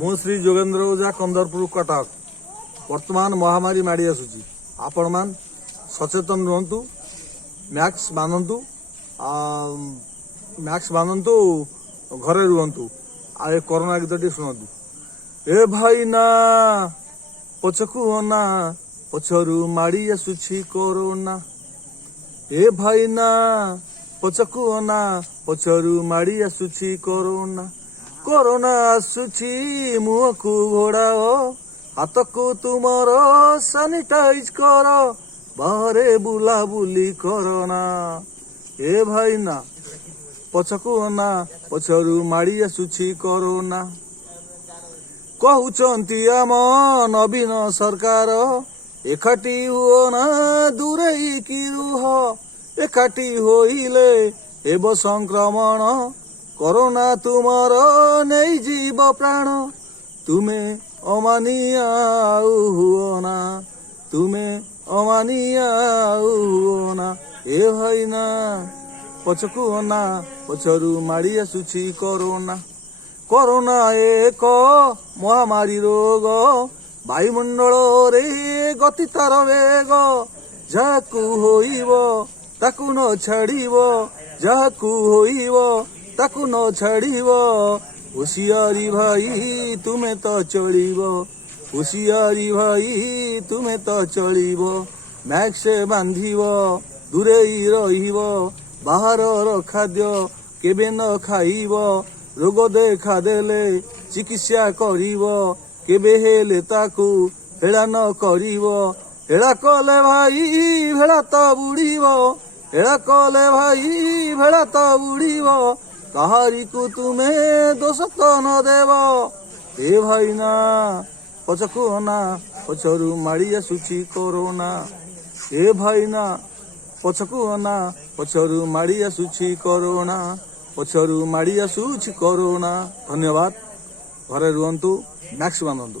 मु श्री जोगेन्द्र ओझा कंदरपुर कटक। वर्तमान महामारी माड़ी आसुची, आपण मान सचेतन रुहतु, मैक्स बांधतु, घरे रुहतु। आ कोरोना गीत शुणु। ए भाई ना पछकु ना पछरु माड़ी आसुची कोरोना। ए भाई ना पछकु ना पछरु माड़ी आसुची कोरोना। कोरोना आसुची मुह को घोड़ाओ, हाथ को तुमर सानिटाइज कर, बाहरे बुला बुली करना। ए भाई ना पछकु ना पछरु माड़ी आसुची कोरोना। कहउचंती आम नवीन सरकार, एकाठी हुओ ना दूरेई की रुह। एकाठी होइले एब संक्रमण, कोरोना तुमर नहीं जीव प्राण। तुमे अमानिया हुओ ना, तुमे अमानिया हुओ ना। ए भाई ना पछकु ना पछरु माड़ी आसुची कोरोना। कोरोना एक महामारी रोग, वायुमंडल रे गति तार वेग। जाकु होइब ताकु न छाड़िब, जाकु होइब ताकु न छाड़िब। होशियारी भाई तुमे तो चलिब, होशियारी भाई तुमे तो चलिब। मैक्स बांधिब, दूरेई रहिब, बाहर खाद्य केबे न खाइब। रोग देखा देले चिकित्सा करिब, केबे हेले ताकु हेला न करिब। हेला कले भाई भेड़ा तो बुड़ीब, हेला कले भाई भेड़ा तो बुड़ीब। कहारी को तुमे दोष तो न देव। ए भाई ना पछकु ना पछरु माड़ी आसुची कोरोना। ए भाई ना पछकु ना पछरु माड़ी आसुची कोरोना। पछरु माड़ी आसुची कोरोना। धन्यवाद। घरे रुहतु, मैक्स बांधतु।